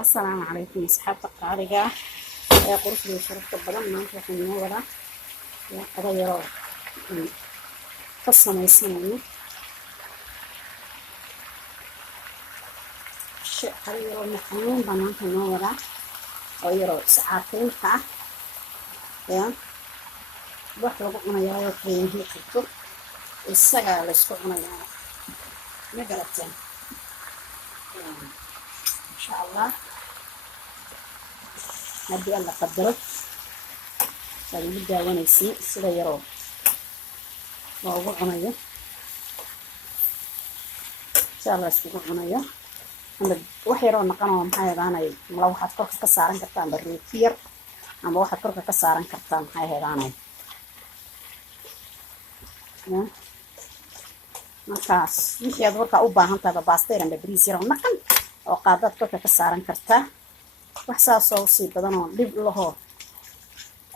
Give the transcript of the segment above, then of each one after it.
السلام عليكم أصحاب القارقة يا قرص لي شرفت بدل ما نروح نورا يا قضيرو قصة ما يسمونه الشيء قضيرو محمون بنات نورا قضيرو ساعتين كا يا واحد لقونا يا وكرين هي كتب السجع لسقونا يا مقلتين إن شاء الله هدي الله قدرت فبنبدأ ونسي سيدا يروب وأقول عنايا إن شاء الله اسكو عنايا عند وحيرون نقنوا محايا داناي لو واحد كرك كسارن كرتان بالريكير أما واحد كرك كسارن كرتان محايا داناي markaas wixii aad warka u baahan tahay baasteeran bariis yar oo naqan oo qaadad korka ka saaran kartaa wax saas oo si badan oo dib laho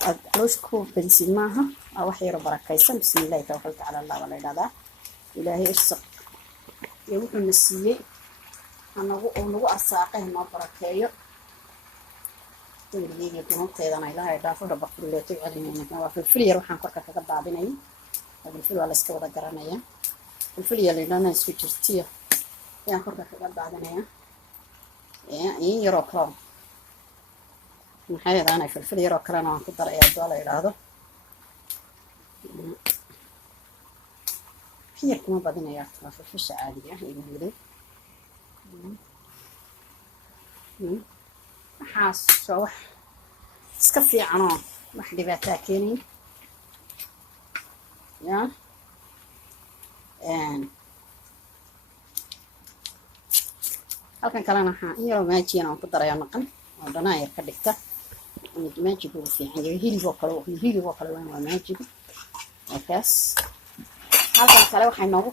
aad caloosku bariis maaha wax yar oo barakaysan bismillaahi tawakkaltu ala allah wala ilaha ilaahi isaq iyo wuxuu nasiiyay anagu arsaaqay ma barakeeyo tiriye kunoteedana ilaahay dhaafo rabbileeto celinayna waa filfiliyar waxaan korka kaga daadinay filfil waa la iska wada garanaya الفلية اللي أنا أسوي جرتيه يا خرجة في قلب عدنيا إيه يروكلام من حيث أنا في الفلية يروكلام أنا كنت رأي الدولة إلى هذا في يكون بعدين يعرف في الفش عادية يقولي حاس شو سكفي عناه محدبة تاكيني يا halkan kalena waxaan iyadoo maajiyan aan ku darayo naqan oo dhanaayar ka dhigta maajigu uu fiican yahay hilib oo kale waa maajigu wakaas halkan kale waxay noogu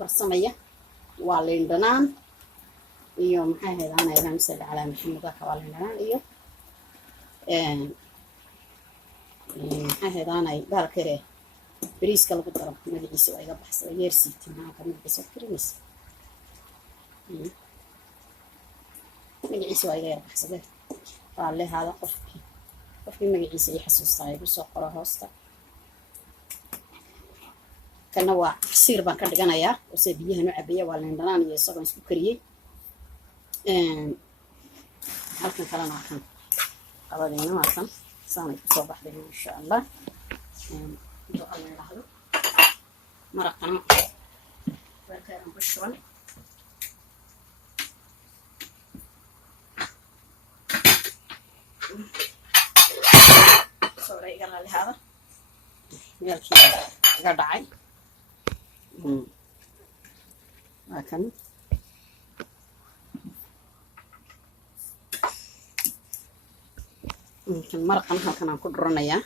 karsanaya waa liin dhanaan iyo maxay heedaanay ramsal ala maxamed waa liin dhanaan iyo maxay heedaanay baalkare بريس كلا بدرهم مدرسة وإذا بحث يرسيت معه كمدرسة بريس مدرسة وإذا بحث ده قال له هذا قفكي مدرسة يحسس صاير وسقرا هاستا كان هو حصير بانكر دجانا يا وسبيه نوعبية ولا عندنا يسقون سكرية هل كان كلامنا كان قررنا ما كان سامي صباح لنا إن شاء الله الله يرحمه مرقنا وكان بشرا صورة يقرأ لهذا يالكي قرعي لكن يمكن مرقنا هكذا نكون رنيا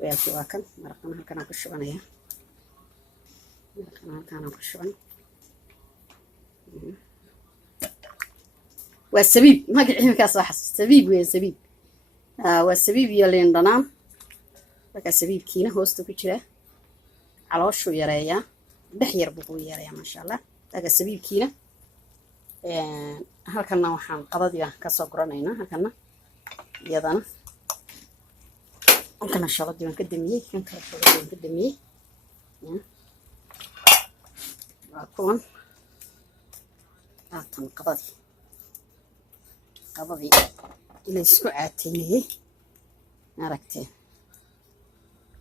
ويالكي واكن مرقنا هكذا كشبانيا مرقنا هكذا كشبان والسبيب ما قلت لك صح السبيب ويا السبيب والسبيب يلي عندنا لك السبيب كينا هوستو كتير على وشو يرايا دحير بقول يرايا ما شاء الله لك السبيب كينا هكذا وحن قضية كسوقرنا هكذا يدنا ممكن الشغل دي نقدميه ممكن الشغل دي نقدميه أكون أعطن قضي إلى سكوعاتي نركته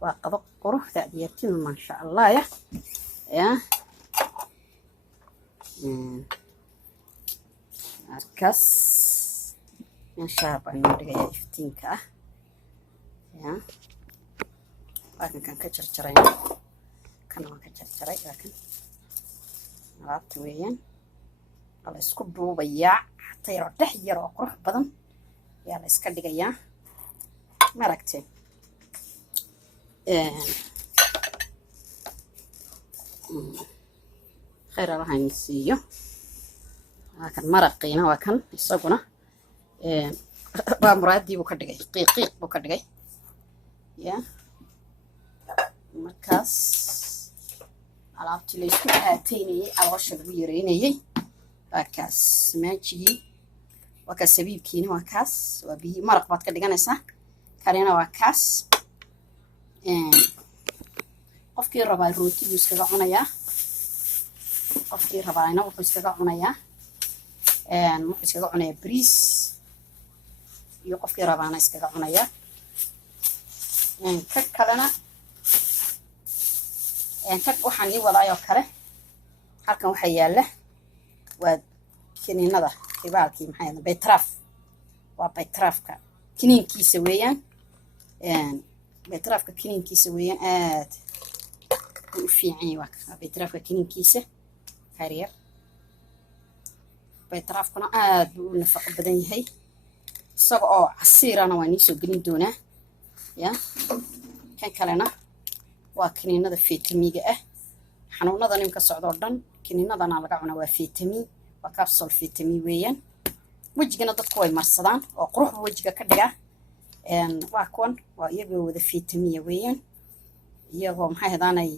وقضى قروح تأديتي ما شاء الله يا أركس إن شاء الله نرجع يفتينك يا لكن كان كجرجرين كان ما كجرجرين لكن عرفت وين على اسكو بياع حتى يروح دحير وقروح بدن يلا اسكا دغيا مرقتي خير الله ينسيو لكن مرقينا وكان يسقنا با مرادي بو كدغاي قيق بو كدغاي يا markaas alaabtii la isku aateynayay caloosha lagu yareynayay كاس ماجي وكاس سبيب كيني وكاس وبي مرق باد كدغانيسا كارينا وكاس qofkii rabaa rootigu iskaga cunaya qofkii rabaayna wuxuu iskaga cunaya wuxuu iskaga cunaya bariis iyo qofkii rabaana iskaga cunaya ka kalena ka waxaan ii wadaayo kale halkan waxa yaala waa kiniinada kibaalkii maxay ahayd baytraf waa baytrafka kiniinkiisa weeyaan baytrafka kiniinkiisa weeyaan aad u fiican waa baytrafka kiniinkiisa hariyar baytrafkuna aad buu u nafaqo badan yahay isaga oo casiirana waa nii soo gelin doonaa ya kan kalena waa kiniinada fitamiinga ah xanuunada nimka socdo dhan kiniinadana laga cunaa waa fitamiin waa capsule fitamiin weeyaan wajigana dadku way marsadaan oo quruxda wajiga ka dhiga waa kuwan waa iyagoo wada fitamiin weeyaan iyagoo maxay hadaanay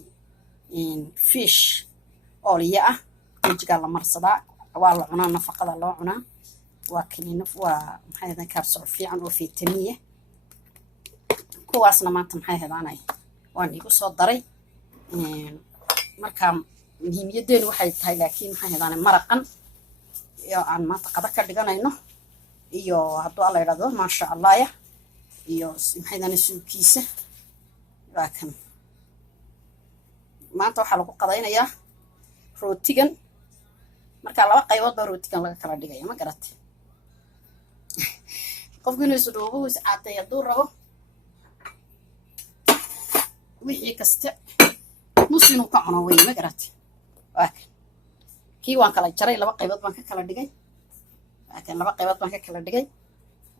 fish ooliya ah wajiga la marsadaa waa la cunaa nafaqada loo cunaa waa kiniino waa maxay hadaan capsule fiican oo fitamiin kuwaasna maanta maxay hadaanay waan igu soo daray marka muhiimadeedu waxay tahay laakiin maxay hadaanay maraqan iyo aan maanta qada ka dhiganayno iyo hadduu alla yiraahdo ma sha Allah ya iyo maxay hadaanay suuqiisa waa kan maanta waxa lagu qadaynayaa rootigan marka laba qaybood baa rootigan laga kala dhigaya ma garatay qofku inuu soo dhoobo is caatay hadduu rabo wixii kasta musinu ka cuno way ma garatay waa kii waan kala jaray laba qaybood baan ka kala dhigay waa kan laba qaybood baan ka kala dhigay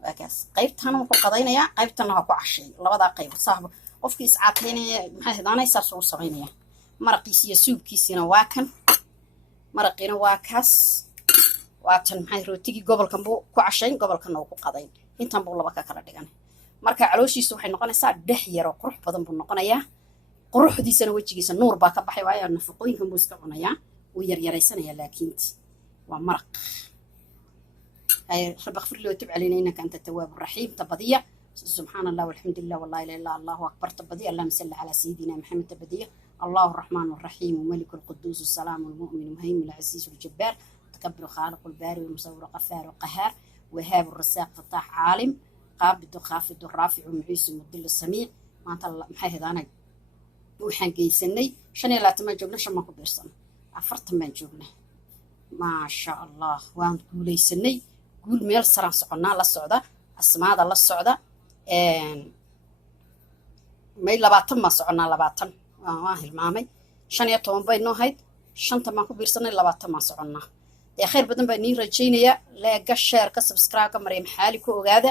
waa kaas qaybtan wuxuu qadaynayaa qaybtana waa ku cashay labada qayb saaxib qofkii is caataynaya maxay hadaanaysaa soo sameynaya maraqiisa iyo suubkiisina waa kan maraqiina waa kaas waa tan maxay rootigii gobolkan buu ku cashay gobolkan uu ku qaday intan buu laba ka kala dhigan marka calooshiisu waxay noqonaysaa dhex yaro qurux badan buu noqonayaa quruxdiisana wajigiisa nuur baa ka baxay waayo nafaqooyinkan buu iska cunayaa uu yaryaraysanaya laakiin waa maraq ay rabbi khfir loo tib علينا انك انت التواب الرحيم تبديه سبحان الله والحمد لله والله لا اله الا الله اكبر تبديه اللهم صل على سيدنا محمد تبديه الله الرحمن الرحيم وملك القدوس السلام المؤمن المهيمن العزيز الجبار تكبر خالق الباري والمصور قفار وقهار وهاب الرزاق فتاح عالم قابض خافض الرافع ومعيس مدل السميع ما طلع maxay hadaanay waxaan geysanay 25 joogna shama ku biirsan 40 baan joognaa ma sha Allah waan guuleysanay guul meel saran soconaa la socda asmaada la socda may 20 ma soconaa 20 waan hilmaamay 15 bay noo hayd 5 ma ku biirsanay 20 ma soconaa ee khayr badan baa nii rajaynaya leega share ka subscribe ka mareem xaali ku ogaada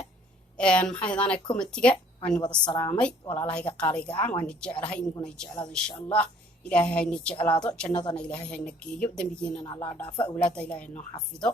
maxay hadaanay commentiga waan wada salaamay walaalahayga qaaliga ah waan jecelahay inuu jeclaado insha Allah ilaahay hayna jeclaado jannadana ilaahay hayna geeyo dambigeena Allah dhaafo awlaada ilaahay noo xafido